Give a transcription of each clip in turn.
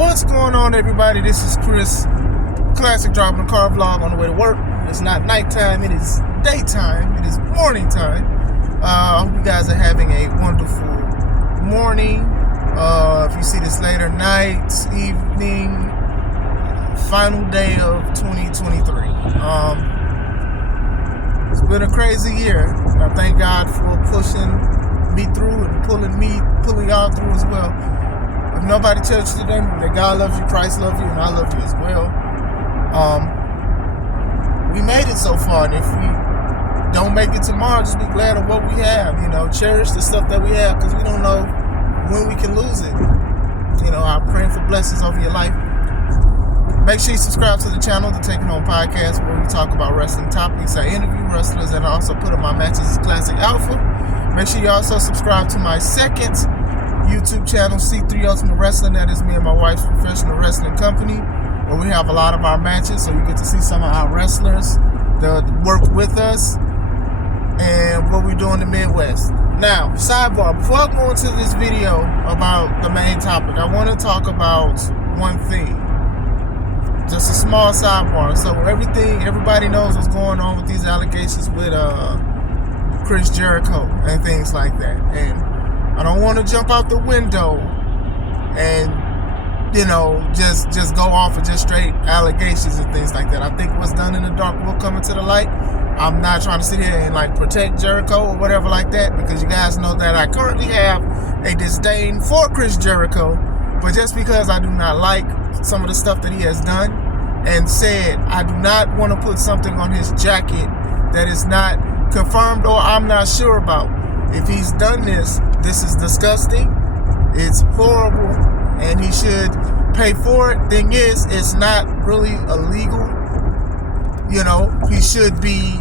What's going on, everybody? This is Chris, classic driving a car vlog on the way to work. It's not nighttime, it is daytime, it is morning time. I hope you guys are having a wonderful morning. If you see this later, night, evening, final day of 2023. It's been a crazy year, and I thank God for pushing me through and pulling y'all through as well. If nobody tells you today that God loves you, Christ loves you, and I love you as well. We made it so far, and if we don't make it tomorrow, just be glad of what we have. Cherish the stuff that we have, because we don't know when we can lose it. I'm praying for blessings over your life. Make sure you subscribe to the channel, the Taking Home Podcast, where we talk about wrestling topics. I interview wrestlers and I also put up my matches as Classic Alpha. Make sure you also subscribe to my second YouTube channel, C3 Ultimate Wrestling. That is me and my wife's professional wrestling company, where we have a lot of our matches, so you get to see some of our wrestlers that work with us and what we do in the Midwest. Now, sidebar, before I go into this video about the main topic, I want to talk about one thing. Just a small sidebar. So everybody knows what's going on with these allegations with Chris Jericho and things like that. And I don't want to jump out the window and, just go off of just straight allegations and things like that. I think what's done in the dark will come into the light. I'm not trying to sit here and protect Jericho or whatever like that, because you guys know that I currently have a disdain for Chris Jericho. But just because I do not like some of the stuff that he has done and said, I do not want to put something on his jacket that is not confirmed or I'm not sure about. If he's done this is disgusting. It's horrible, and he should pay for it. Thing is, it's not really illegal. He should be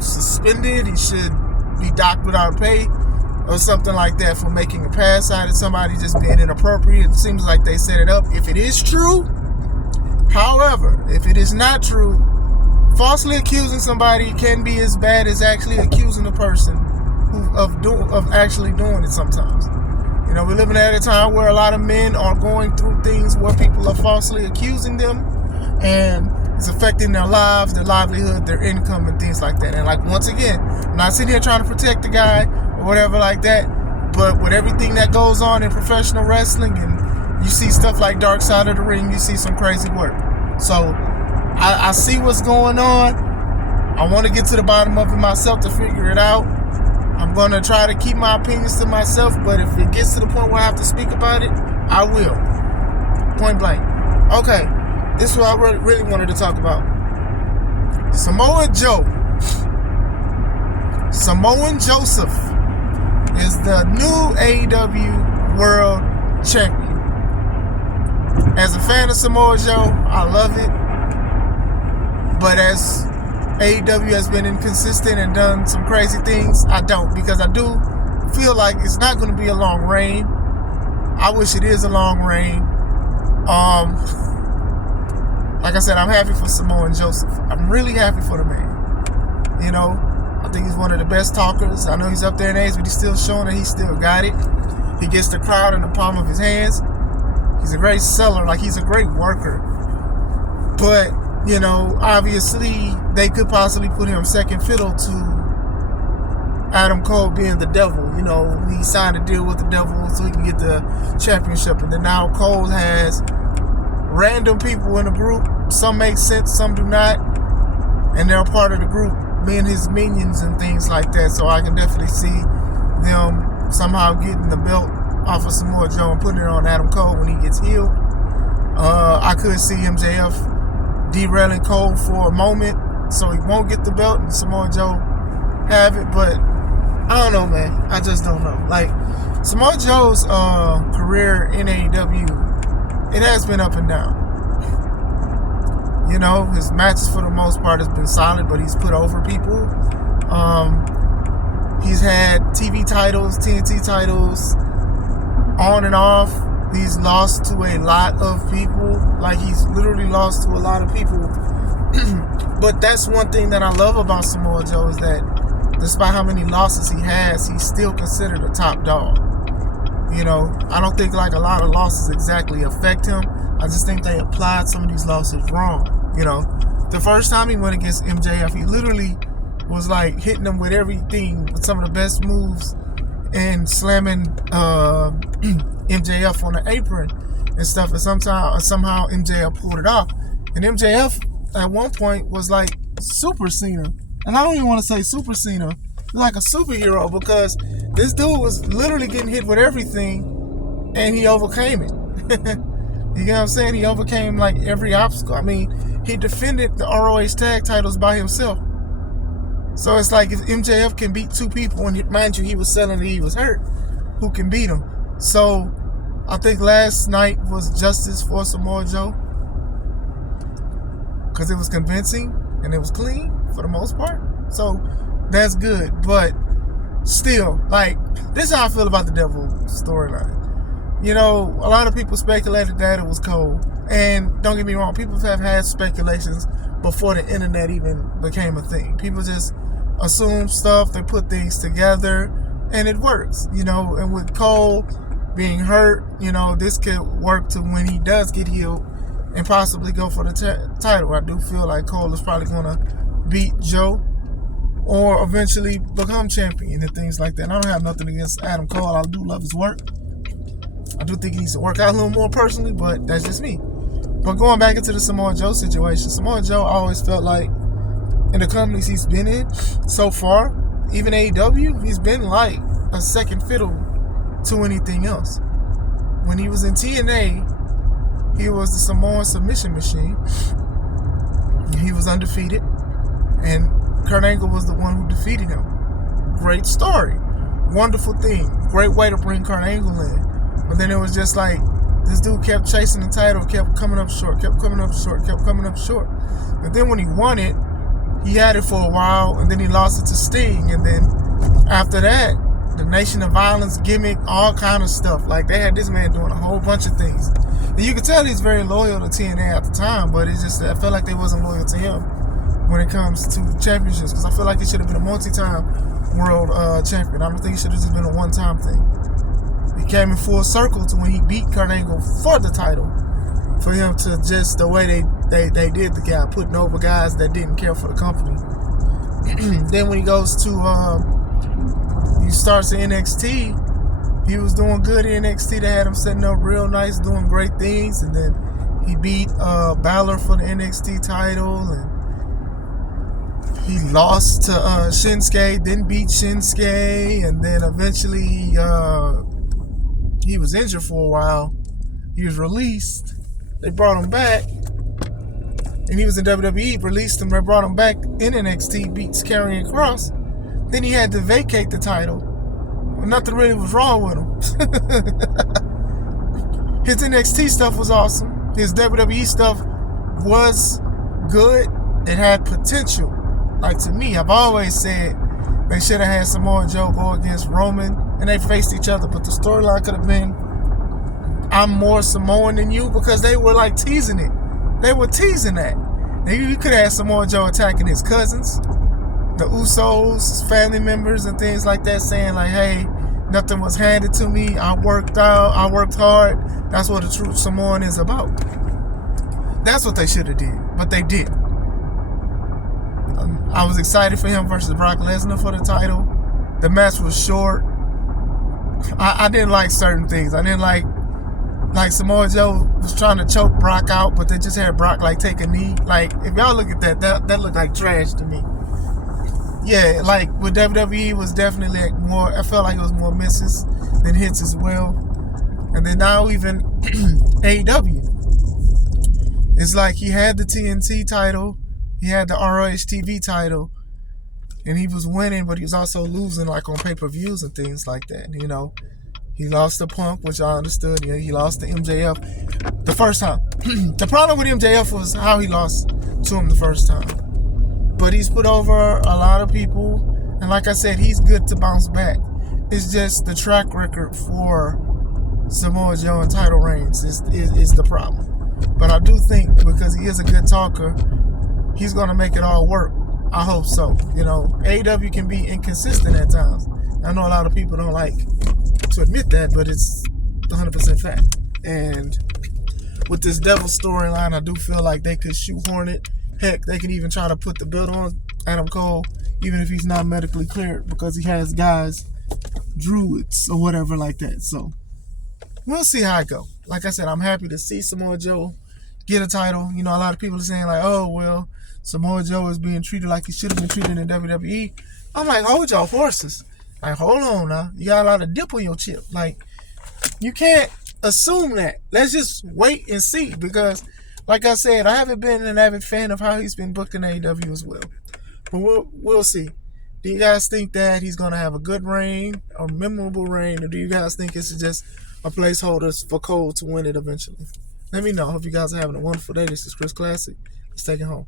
suspended. He should be docked without pay or something like that for making a pass out at somebody, just being inappropriate. It seems like they set it up. If it is true, however, if it is not true, falsely accusing somebody can be as bad as actually accusing a person of actually doing it sometimes. We're living at a time where a lot of men are going through things where people are falsely accusing them, and it's affecting their lives, their livelihood, their income, and things like that. And once again, I'm not sitting here trying to protect the guy or whatever like that, but with everything that goes on in professional wrestling, and you see stuff like Dark Side of the Ring, you see some crazy work. So I see what's going on. I want to get to the bottom of it myself to figure it out. I'm going to try to keep my opinions to myself, but if it gets to the point where I have to speak about it, I will. Point blank. Okay, this is what I really wanted to talk about. Samoa Joe. Samoan Joseph is the new AEW World Champion. As a fan of Samoa Joe, I love it. But as AEW has been inconsistent and done some crazy things, I don't, because I do feel like it's not going to be a long reign. I wish it is a long reign. Like I said, I'm happy for Samoa Joseph. I'm really happy for the man. I think he's one of the best talkers. I know he's up there in age, but he's still showing that he still got it. He gets the crowd in the palm of his hands. He's a great seller. He's a great worker. But obviously they could possibly put him second fiddle to Adam Cole being the devil. He signed a deal with the devil so he can get the championship. And then now Cole has random people in the group. Some make sense, some do not. And they're a part of the group, being his minions and things like that. So I can definitely see them somehow getting the belt off of Samoa Joe and putting it on Adam Cole when he gets healed. I could see MJF derailing Cole for a moment so he won't get the belt and Samoa Joe have it, but I don't know, man. I just don't know. Samoa Joe's career in AEW, it has been up and down. His matches for the most part has been solid, but he's put over people. He's had TV titles, TNT titles, on and off. He's lost to a lot of people. He's literally lost to a lot of people. But that's one thing that I love about Samoa Joe, is that despite how many losses he has, he's still considered a top dog. You know, I don't think like a lot of losses exactly affect him. I just think they applied some of these losses wrong. You know, the first time he went against MJF, he literally was like hitting him with everything, with some of the best moves, and slamming MJF on the apron and stuff. And somehow MJF pulled it off. And MJF at one point was like Super Cena. And I don't even want to say Super Cena, like a superhero, because this dude was literally getting hit with everything and he overcame it. You get what I'm saying? He overcame like every obstacle. I mean, he defended the ROH tag titles by himself. So it's like if MJF can beat two people, and mind you, he was selling that he was hurt, who can beat him? So I think last night was justice for Samoa Joe, because it was convincing and it was clean for the most part. So that's good. But still, like, this is how I feel about the Devil storyline. You know, a lot of people speculated that it was Cole. And don't get me wrong, people have had speculations before the internet even became a thing. People just assume stuff, they put things together, and it works. You know, and with Cole being hurt, you know, this could work to when he does get healed and possibly go for the title. I do feel like Cole is probably going to beat Joe or eventually become champion and things like that. And I don't have nothing against Adam Cole. I do love his work. I do think he needs to work out a little more personally, but that's just me. But going back into the Samoa Joe situation, Samoa Joe always felt like in the companies he's been in so far, even AEW, he's been like a second fiddle to anything else. When he was in TNA, he was the Samoan submission machine. He was undefeated, and Kurt Angle was the one who defeated him. Great story. Wonderful thing. Great way to bring Kurt Angle in. But then it was just like, this dude kept chasing the title, kept coming up short, kept coming up short, kept coming up short. But then when he won it, he had it for a while, and then he lost it to Sting. And then after that, the Nation of Violence gimmick, all kind of stuff. Like, they had this man doing a whole bunch of things. And you could tell he's very loyal to TNA at the time, but it's just, I felt like they wasn't loyal to him when it comes to championships, because I feel like it should have been a multi-time world champion. I don't think it should have just been a one-time thing. He came in full circle to when he beat Kurt Angle for the title, for him to just, the way they did the guy, putting over guys that didn't care for the company. Then when he goes to, he starts in NXT, he was doing good in NXT. They had him setting up real nice, doing great things, and then he beat Balor for the NXT title, and he lost to Shinsuke, then beat Shinsuke, and then eventually he was injured for a while. He was released. They brought him back, and he was in WWE, released him, they brought him back in NXT, beats Karrion Kross. Then he had to vacate the title. Nothing really was wrong with him. His NXT stuff was awesome. His WWE stuff was good. It had potential. Like, to me, I've always said they should have had Samoa Joe go against Roman, and they faced each other, but the storyline could have been, I'm more Samoan than you, because they were like teasing it. They were teasing that. And you could have had Samoa Joe attacking his cousins, the Usos, family members, and things like that, saying like, hey, nothing was handed to me. I worked out. I worked hard. That's what a true Samoan is about. That's what they should have did, but they didn't. I was excited for him versus Brock Lesnar for the title. The match was short. I didn't like certain things. I didn't like Samoa Joe was trying to choke Brock out, but they just had Brock like take a knee. Like, if y'all look at that looked like trash to me. Yeah, like with WWE was definitely like more, I felt like it was more misses than hits as well. And then now even AEW. It's like he had the TNT title, he had the ROH TV title, and he was winning, but he was also losing like on pay-per-views and things like that, you know. He lost to Punk, which I understood. You know, he lost to MJF the first time. The problem with MJF was how he lost to him the first time. But he's put over a lot of people, and like I said, he's good to bounce back. It's just the track record for Samoa Joe and title reigns is the problem. But I do think, because he is a good talker, he's going to make it all work. I hope so. You know, AEW can be inconsistent at times. I know a lot of people don't like like to admit that, but it's 100% fact. And with this Devil storyline, I do feel like they could shoehorn it. Heck, they can even try to put the belt on Adam Cole, even if he's not medically cleared, because he has guys, druids or whatever like that. So we'll see how it go. Like I said, I'm happy to see Samoa Joe get a title. You know, a lot of people are saying like, oh, well, Samoa Joe is being treated like he should have been treated in WWE. I'm like, hold y'all horses. Like, hold on now. You got a lot of dip on your chip. Like, you can't assume that. Let's just wait and see, because, like I said, I haven't been an avid fan of how he's been booked in AEW as well. But we'll see. Do you guys think that he's going to have a good reign, a memorable reign, or do you guys think it's just a placeholder for Cole to win it eventually? Let me know. Hope you guys are having a wonderful day. This is Chris Classic. Let's take it home.